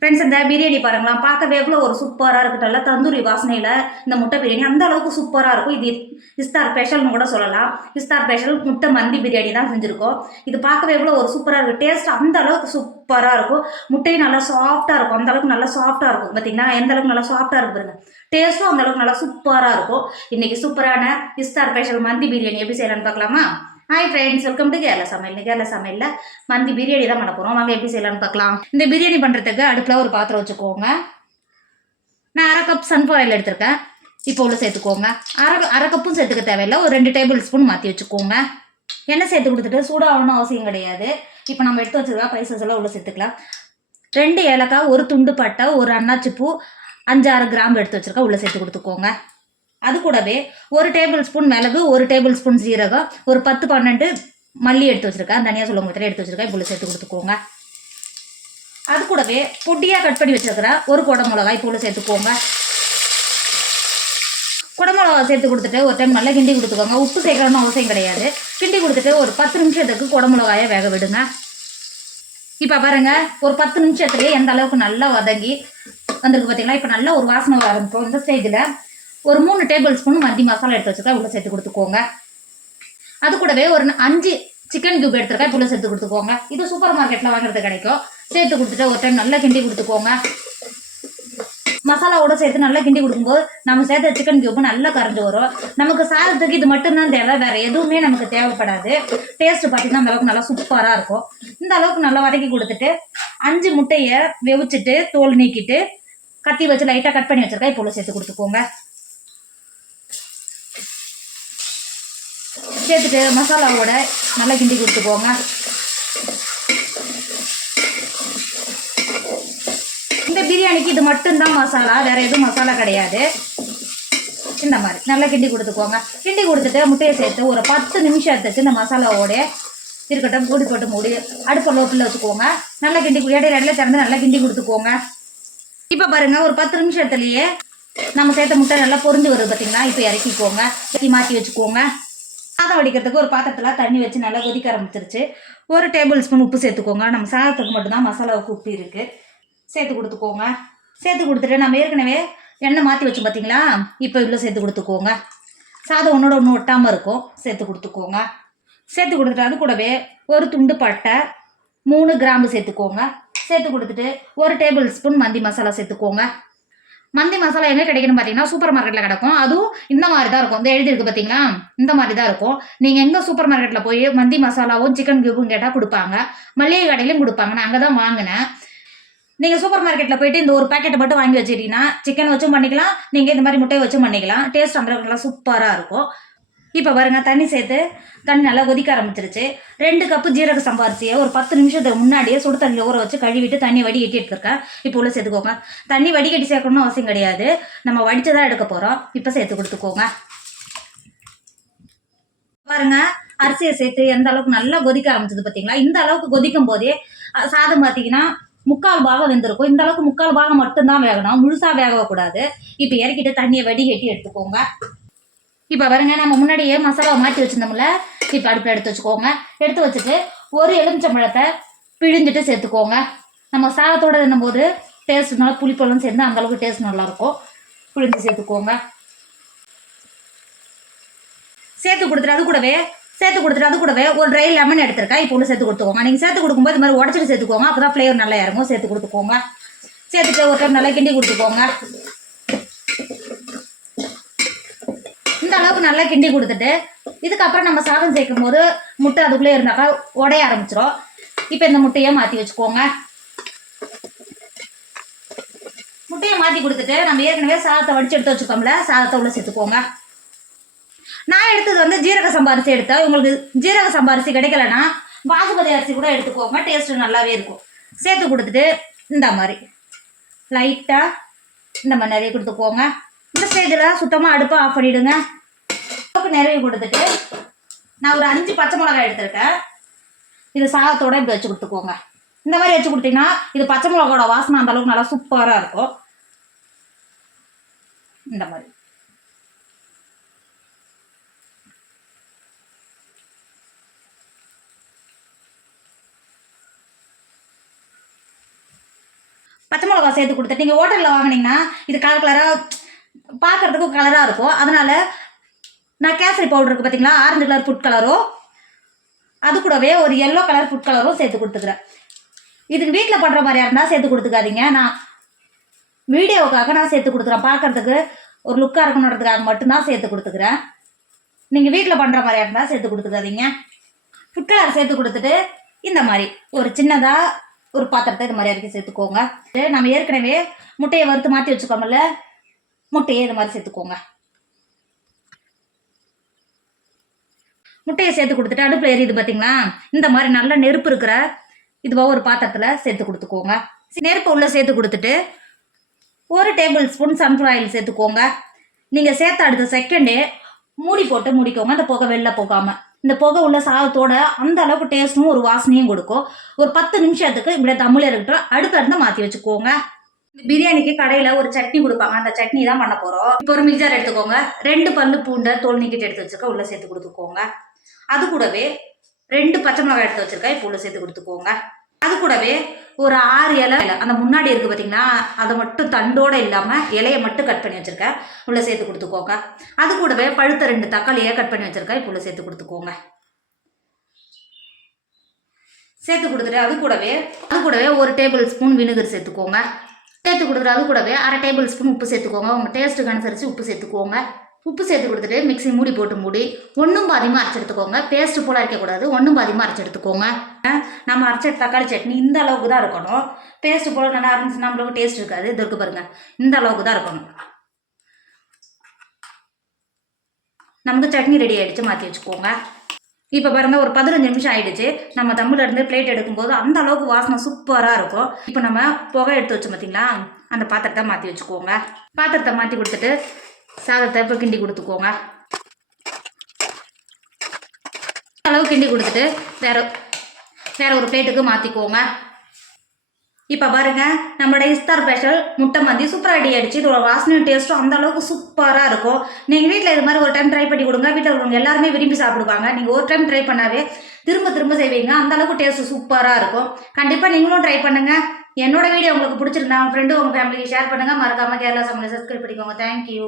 Friends இந்த பிரியாணி பாருங்களா பார்க்கவே எவ்வளோ ஒரு சூப்பராக இருக்குல்ல தந்தூரி வாசனையில் இந்த முட்டை பிரியாணி அந்த அளவுக்கு சூப்பராக இருக்கும். இது இஸ்தார் ஸ்பெஷல்னு கூட சொல்லலாம். இஸ்தார் ஸ்பெஷல் முட்டை மந்தி பிரியாணி தான் செஞ்சுருக்கோம். இது பார்க்கவே எவ்வளோ ஒரு சூப்பராக இருக்குது. டேஸ்ட் அந்த அளவுக்கு சூப்பராக இருக்கும். முட்டையும் நல்லா சாஃப்டாக இருக்கும். அந்த அளவுக்கு நல்லா சாஃப்டாக இருக்கும். பார்த்தீங்கன்னா எந்த அளவுக்கு நல்லா சாஃப்டாக இருக்கு பாருங்க. டேஸ்ட்டும் அந்த அளவுக்கு நல்லா சூப்பராக இருக்கும். இன்னைக்கு சூப்பரான இஸ்தார் ஸ்பெஷல் மந்தி பிரியாணி எப்படி செய்யலாம்னு பார்க்கலாமா? Hi friends, welcome to Kerala சமையல். கேரளா சமையலில் மந்தி பிரியாணி தான் பண்ண போகிறோம். வாங்க எப்படி செய்யலாம்னு பார்க்கலாம். இந்த பிரியாணி பண்ணுறதுக்கு அடுப்பில் ஒரு பாத்திரம் வச்சுக்கோங்க. நான் அரை கப் சன்ஃப்ளவர் எடுத்திருக்கேன். இப்போ உள்ள சேர்த்துக்கோங்க. அரை கப்பும் சேர்த்துக்க தேவையில்லை. ஒரு 2 டேபிள் ஸ்பூன் மாற்றி வச்சுக்கோங்க. எண்ணெய் சேர்த்து கொடுத்துட்டு சூடாகணும்னு அவசியம் கிடையாது. இப்போ நம்ம எடுத்து வச்சுருக்கா ஸ்பைசஸ் எல்லாம் உள்ள சேர்த்துக்கலாம். 2 ஏலக்காய், ஒரு துண்டு பட்டை, ஒரு அன்னாச்சி பூ, 5-6 கிராம்பு எடுத்து வச்சுருக்கா உள்ள சேர்த்து கொடுத்துக்கோங்க. அது கூடவே ஒரு டேபிள் ஸ்பூன் மிளகு, ஒரு டேபிள் ஸ்பூன் சீரகம், ஒரு 10-12 மல்லி எடுத்து வச்சுருக்கேன். தனியாக சொல்லுங்க எடுத்து வச்சுருக்கேன். இப்போ சேர்த்து கொடுத்துக்கோங்க. அது கூடவே பொடியாக கட் பண்ணி வச்சுருக்கிற ஒரு குடை மிளகாய் இப்போ சேர்த்துக்கோங்க. குடை மிளகாய் சேர்த்து கொடுத்துட்டு ஒரு டைம் நல்லா கிண்டி கொடுத்துக்கோங்க. உப்பு சேர்க்கணும்னு அவசியம் கிடையாது. கிண்டி கொடுத்துட்டு ஒரு 10 நிமிஷத்துக்கு குடை மிளகாயை வேக விடுங்க. இப்போ பாருங்க, ஒரு 10 நிமிஷத்துலேயே எந்த அளவுக்கு நல்லா வதங்கி வந்திருக்கு பார்த்தீங்களா? இப்போ நல்லா ஒரு வாசனை வர ஆரம்பிக்கும். இந்த ஸ்டேஜில் ஒரு 3 டேபிள் ஸ்பூன் மந்தி மசாலா எடுத்து வச்சுருக்கா உள்ள சேர்த்து கொடுத்துக்கோங்க. அது கூடவே ஒரு 5 சிக்கன் கியூப் எடுத்துருக்கா இப்போ சேர்த்து கொடுத்துக்கோங்க. இது சூப்பர் மார்க்கெட்டில் வாங்குறது கிடைக்கும். சேர்த்து கொடுத்துட்டு ஒரு டைம் நல்லா கிண்டி கொடுத்துக்கோங்க. மசாலாவோட சேர்த்து நல்லா கிண்டி கொடுக்கும்போது நம்ம சேர்த்த சிக்கன் கியூப் நல்லா கரைஞ்சி வரும். நமக்கு சாதத்துக்கு இது மட்டும்தான் தேவை, வேற எதுவுமே நமக்கு தேவைப்படாது. டேஸ்ட் பார்த்தீங்கன்னா அந்த அளவுக்கு நல்லா சூப்பராக இருக்கும். இந்த அளவுக்கு நல்லா வதக்கி கொடுத்துட்டு 5 முட்டையை வெவிச்சிட்டு தோல் நீக்கிட்டு கத்தி வச்சு லைட்டாக கட் பண்ணி வச்சிருக்கா இப்போ சேர்த்து கொடுத்துக்கோங்க. சேர்த்துட்டு மசாலாவோட நல்லா கிண்டி கொடுத்துக்கோங்க. இந்த பிரியாணிக்கு இது மட்டும்தான் மசாலா, வேற எதுவும் மசாலா கிடையாது. இந்த மாதிரி நல்லா கிண்டி கொடுத்துக்கோங்க. கிண்டி கொடுத்துட்டு முட்டையை சேர்த்து ஒரு 10 நிமிஷத்துக்கு இந்த மசாலாவோட இருக்கட்டும். மூடி போட்டு மூடி அடுப்பை லோட்டில் வச்சுக்கோங்க. நல்லா கிண்டி இடையில திறந்து நல்லா கிண்டி கொடுத்துக்கோங்க. இப்போ பாருங்க, ஒரு 10 நிமிஷத்துலேயே நம்ம சேர்த்த முட்டை நல்லா பொரிஞ்சு வருது பார்த்தீங்களா? இப்போ இறக்கிக்கோங்க. மாற்றி வச்சுக்கோங்க. சாதம் வடிக்கிறதுக்கு ஒரு பாத்திரத்தில் தண்ணி வச்சு நல்லா கொதிக்க ஆரம்பிச்சிருச்சு. ஒரு டேபிள் ஸ்பூன் உப்பு சேர்த்துக்கோங்க. நம்ம சாதத்துக்கு மட்டும்தான் மசாலாவுக்கு உப்பு இருக்குது. சேர்த்து கொடுத்துக்கோங்க. சேர்த்து கொடுத்துட்டு நம்ம ஏற்கனவே எண்ணெய் மாற்றி வச்சோம் பார்த்தீங்களா? இப்போ இவ்வளோ சேர்த்து கொடுத்துக்கோங்க. சாதம் ஒன்றோட ஒன்று ஒட்டாமல் இருக்கும். சேர்த்து கொடுத்துக்கோங்க. சேர்த்து கொடுத்துட்டு அது கூடவே ஒரு துண்டு பட்டை, 3 கிராம்பு சேர்த்துக்கோங்க. சேர்த்து கொடுத்துட்டு ஒரு டேபிள் ஸ்பூன் மந்தி மசாலா சேர்த்துக்கோங்க. மந்தி மசாலா எங்கே கிடைக்குன்னு பார்த்தீங்கன்னா சூப்பர் மார்க்கெட்டில் கிடக்கும். அதுவும் இந்த மாதிரி தான் இருக்கும். இந்த எழுதிருக்கு பார்த்தீங்களா? இந்த மாதிரி தான் இருக்கும். நீங்கள் எங்கே சூப்பர் மார்க்கெட்டில் போய் மந்தி மசாலாவும் சிக்கன் கியூபும் கேட்டால் கொடுப்பாங்க. மளிகை கடையிலையும் கொடுப்பாங்க. நான் அங்கே தான் வாங்கினேன். நீங்கள் சூப்பர் மார்க்கெட்டில் போயிட்டு இந்த ஒரு பேக்கெட்டை மட்டும் வாங்கி வச்சுக்கிட்டீங்கன்னா சிக்கன் வச்சும் பண்ணிக்கலாம், நீங்கள் இந்த மாதிரி முட்டையை வச்சும் பண்ணிக்கலாம். டேஸ்ட் அந்த நல்லா சூப்பராக இருக்கும். இப்போ பாருங்க, தண்ணி சேர்த்து தண்ணி நல்லா கொதிக்க ஆரம்பிச்சிருச்சு. 2 கப்பு ஜீரக சம்பா அரிசியை ஒரு 10 நிமிஷத்துக்கு முன்னாடியே சுடு தண்ணியில் ஊற வச்சு கழுவிட்டு தண்ணி வடிகட்டி எடுத்துருக்கேன். இப்போ உள்ள சேர்த்துக்கோங்க. தண்ணி வடிகட்டி சேர்க்கணும்னு அவசியம் கிடையாது. நம்ம வடிச்சு தான் எடுக்க போகிறோம். இப்போ சேர்த்து கொடுத்துக்கோங்க. பாருங்க, அரிசியை சேர்த்து எந்த அளவுக்கு நல்லா கொதிக்க ஆரம்பிச்சது பார்த்தீங்களா? இந்த அளவுக்கு கொதிக்கும் போதே சாதம் பார்த்தீங்கன்னா 3/4 பாகம் வெந்திருக்கும். இந்த அளவுக்கு 3/4 பாகம் மட்டும்தான் வேகணும், முழுசாக வேகக்கூடாது. இப்போ இறக்கிட்டு தண்ணியை வடிகட்டி எடுத்துக்கோங்க. இப்போ பாருங்க, நம்ம முன்னாடியே மசாலாவை மாற்றி வச்சுருந்தோம்ல, இப்போ அடுப்பில் எடுத்து வச்சுக்கோங்க. எடுத்து வச்சுட்டு ஒரு எலுமிச்சம்பழத்தை பிழிஞ்சிட்டு சேர்த்துக்கோங்க. நம்ம சாதத்தோடு என்னும்போது டேஸ்ட் நல்லா புளிப்பெல்லாம் சேர்ந்து அந்தளவுக்கு டேஸ்ட் நல்லாயிருக்கும். பிழிஞ்சு சேர்த்துக்கோங்க. சேர்த்து கொடுத்துட்டு அது கூடவே ஒரு ட்ரை லெமன் எடுத்துருக்கேன். இப்போ சேர்த்து கொடுத்துக்கோங்க. நீங்கள் சேர்த்து கொடுக்கும்போது இது மாதிரி உடச்சிட்டு சேர்த்துக்கோங்க. அப்போ தான் ஃப்ளேவர் நல்லா இறங்கும். சேர்த்து கொடுத்துக்கோங்க. சேர்த்துட்டு ஒரு டைம் நல்லா கிண்டி கொடுத்துக்கோங்க. இந்த அளவுக்கு நல்லா கிண்டி கொடுத்துட்டு இதுக்கப்புறம் நம்ம சாதம் சேர்க்கும் போது முட்டை அதுக்குள்ளே இருந்தாக்கா உடைய ஆரம்பிச்சிடும். இப்போ இந்த முட்டையை மாற்றி வச்சுக்கோங்க. முட்டையை மாற்றி கொடுத்துட்டு நம்ம ஏற்கனவே சாதத்தை வடிச்சு எடுத்து வச்சுக்கோம்ல, சாதத்தை உள்ள சேர்த்துக்கோங்க. நான் எடுத்தது ஜீரக சம்பா அரிசி எடுத்தேன். உங்களுக்கு ஜீரக சம்பா அரிசி கிடைக்கலன்னா பாசுமதி அரிசி கூட எடுத்துக்கோங்க. டேஸ்ட்டு நல்லாவே இருக்கும். சேர்த்து கொடுத்துட்டு இந்த மாதிரி லைட்டாக இந்த மாதிரி நிறைய கொடுத்துக்கோங்க. இந்த ஸ்டேஜில் சுத்தமாக அடுப்பை ஆஃப் பண்ணிவிடுங்க. நிறைய கொடுத்துட்டு நான் ஒரு 5 பச்சை மிளகாய் எடுத்துருக்கேன். இது சாதத்தோட இப்படி வச்சு கொடுத்துக்கோங்க. இந்த மாதிரி வச்சு கொடுத்தீங்கன்னா இது பச்சை மிளகாயோட வாசனை அந்த அளவுக்கு நல்லா சூப்பராக இருக்கும். இந்த மாதிரி பச்சை மிளகா சேர்த்து கொடுத்துட்டு நீங்கள் ஹோட்டலில் வாங்கினீங்கன்னா இது கலர் கலராக பார்க்குறதுக்கும் கலராக இருக்கும். அதனால் நான் கேசரி பவுடர் இருக்குது பார்த்தீங்களா, ஆரஞ்சு கலர் ஃபுட் கலரும் அது கூடவே ஒரு எல்லோ கலர் ஃபுட் கலரும் சேர்த்து கொடுத்துக்கிறேன். இதுக்கு வீட்டில் பண்ணுற மாதிரியா இருந்தால் சேர்த்து கொடுத்துக்காதீங்க. நான் வீடியோவுக்காக நான் சேர்த்து கொடுத்துக்கிறேன். பார்க்குறதுக்கு ஒரு லுக்காக இருக்கணுன்றதுக்காக மட்டும்தான் சேர்த்து கொடுத்துக்கிறேன். நீங்கள் வீட்டில் பண்ணுற மாதிரியா இருந்தால் சேர்த்து கொடுத்துக்காதீங்க. ஃபுட் கலர் சேர்த்து கொடுத்துட்டு இந்த மாதிரி ஒரு சின்னதாக ஒரு பாத்திரத்தை இது மாதிரி இறக்கி சேர்த்துக்கோங்க. நம்ம ஏற்கனவே முட்டையை வறுத்து மாற்றி வச்சுக்கோமல்ல, முட்டையை இது மாதிரி சேர்த்துக்கோங்க. முட்டையை சேர்த்து கொடுத்துட்டு அடுப்பில் எரியுது பார்த்தீங்களா, இந்த மாதிரி நல்ல நெருப்பு இருக்கிற இதுவாக ஒரு பாத்திரத்தில் சேர்த்து கொடுத்துக்கோங்க. நெருப்பு உள்ளே சேர்த்து கொடுத்துட்டு 1 டேபிள் ஸ்பூன் சன்ஃப்ளவர் ஆயில் சேர்த்துக்கோங்க. நீங்கள் சேர்த்த அடுத்த செகண்டே மூடி போட்டு மூடிக்கோங்க, அந்த புகை வெளில போகாமல். இந்த புகை உள்ள சாதத்தோட அந்த அளவுக்கு டேஸ்ட்டும் ஒரு வாசனையும் கொடுக்கும். ஒரு 10 நிமிஷத்துக்கு இப்படியே தம்மில் இருக்கட்டும். அடுத்த இருந்து மாற்றி வச்சுக்கோங்க. இந்த பிரியாணிக்கு கடையில் ஒரு சட்னி கொடுப்பாங்க, அந்த சட்னி தான் பண்ண போகிறோம். இப்போ ஒரு மிக்சர் எடுத்துக்கோங்க. 2 பல்லு பூண்டை தோல் நீக்கிட்டு எடுத்து வச்சுருக்க உள்ளே சேர்த்து கொடுத்துக்கோங்க. அது கூடவே 2 பச்சை மிளகாய் எடுத்து வச்சுருக்கேன், இப்போ உள்ளே சேர்த்து கொடுத்துக்கோங்க. அது கூடவே ஒரு 6 இலை, அந்த முன்னாடி இருக்குது பார்த்தீங்கன்னா, அதை மட்டும் தண்டோடு இல்லாமல் இலையை மட்டும் கட் பண்ணி வச்சுருக்கேன், உள்ளே சேர்த்து கொடுத்துக்கோங்க. அது கூடவே பழுத்த 2 தக்காளியை கட் பண்ணி வச்சுருக்கேன், இப்போ உள்ளே சேர்த்து கொடுத்துக்கோங்க. சேர்த்து கொடுத்துட்டு அது கூடவே 1 டேபிள் ஸ்பூன் வினிகர் சேர்த்துக்கோங்க. சேர்த்து கொடுத்துட்டு அது கூடவே 1/2 டேபிள் ஸ்பூன் உப்பு சேர்த்துக்கோங்க. உங்கள் டேஸ்ட்டுக்கு அனுசரித்து உப்பு சேர்த்துக்கோங்க. உப்பு சேர்த்து கொடுத்துட்டு மிக்ஸி மூடி போட்டு மூடி 1 பாதியமாக அரைச்சி எடுத்துக்கோங்க. பேஸ்ட்டு போல் அரைக்கக்கூடாது, 1 பாதியமாக அரைச்சி எடுத்துக்கோங்க. நம்ம அரைச்ச தக்காளி சட்னி இந்த அளவுக்கு தான் இருக்கணும். பேஸ்ட்டு போல் நல்லா அரைச்சி நம்மளுக்கு டேஸ்ட் இருக்காது. இது இருக்கு பாருங்கள், இந்த அளவுக்கு தான் இருக்கணும். நமக்கு சட்னி ரெடி ஆகிடுச்சு, மாற்றி வச்சுக்கோங்க. இப்போ பாருங்கள், ஒரு 15 நிமிஷம் ஆகிடுச்சு. நம்ம தம்மில் இருந்து பிளேட் எடுக்கும்போது அந்த அளவுக்கு வாசனை சூப்பராக இருக்கும். இப்போ நம்ம புகை எடுத்து வச்சோம் பார்த்தீங்களா, அந்த பாத்திரத்தை மாற்றி வச்சுக்கோங்க. பாத்திரத்தை மாற்றி கொடுத்துட்டு சாதத்தை இப்போ கிண்டி கொடுத்துக்கோங்க. அளவு கிண்டி கொடுத்துட்டு வேற ஒரு பிளேட்டுக்கு மாற்றிக்கோங்க. இப்போ பாருங்கள், நம்மளோட இஃப்தார் ஸ்பெஷல் முட்டை மந்தி சூப்பராக ரெடி ஆகிடுச்சு. இதோட வாசனையும் டேஸ்ட்டும் அந்த அளவுக்கு சூப்பராக இருக்கும். நீங்கள் வீட்டில் இது மாதிரி ஒரு டைம் ட்ரை பண்ணி கொடுங்க. வீட்டில் இருக்கவங்க எல்லாருமே விரும்பி சாப்பிடுவாங்க. நீங்கள் ஒரு டைம் ட்ரை பண்ணாவே திரும்ப செய்வீங்க. அந்த அளவுக்கு டேஸ்ட்டு சூப்பராக இருக்கும். கண்டிப்பாக நீங்களும் ட்ரை பண்ணுங்கள். என்னோட வீடியோ உங்களுக்கு பிடிச்சிருந்தா உங்கள் ஃப்ரெண்டு உங்கள் ஃபேமிலிக்கு ஷேர் பண்ணுங்கள். மறக்காமல் கேரளா சமையலை சப்ஸ்கிரைப் பண்ணிக்கோங்க. தேங்க்யூ.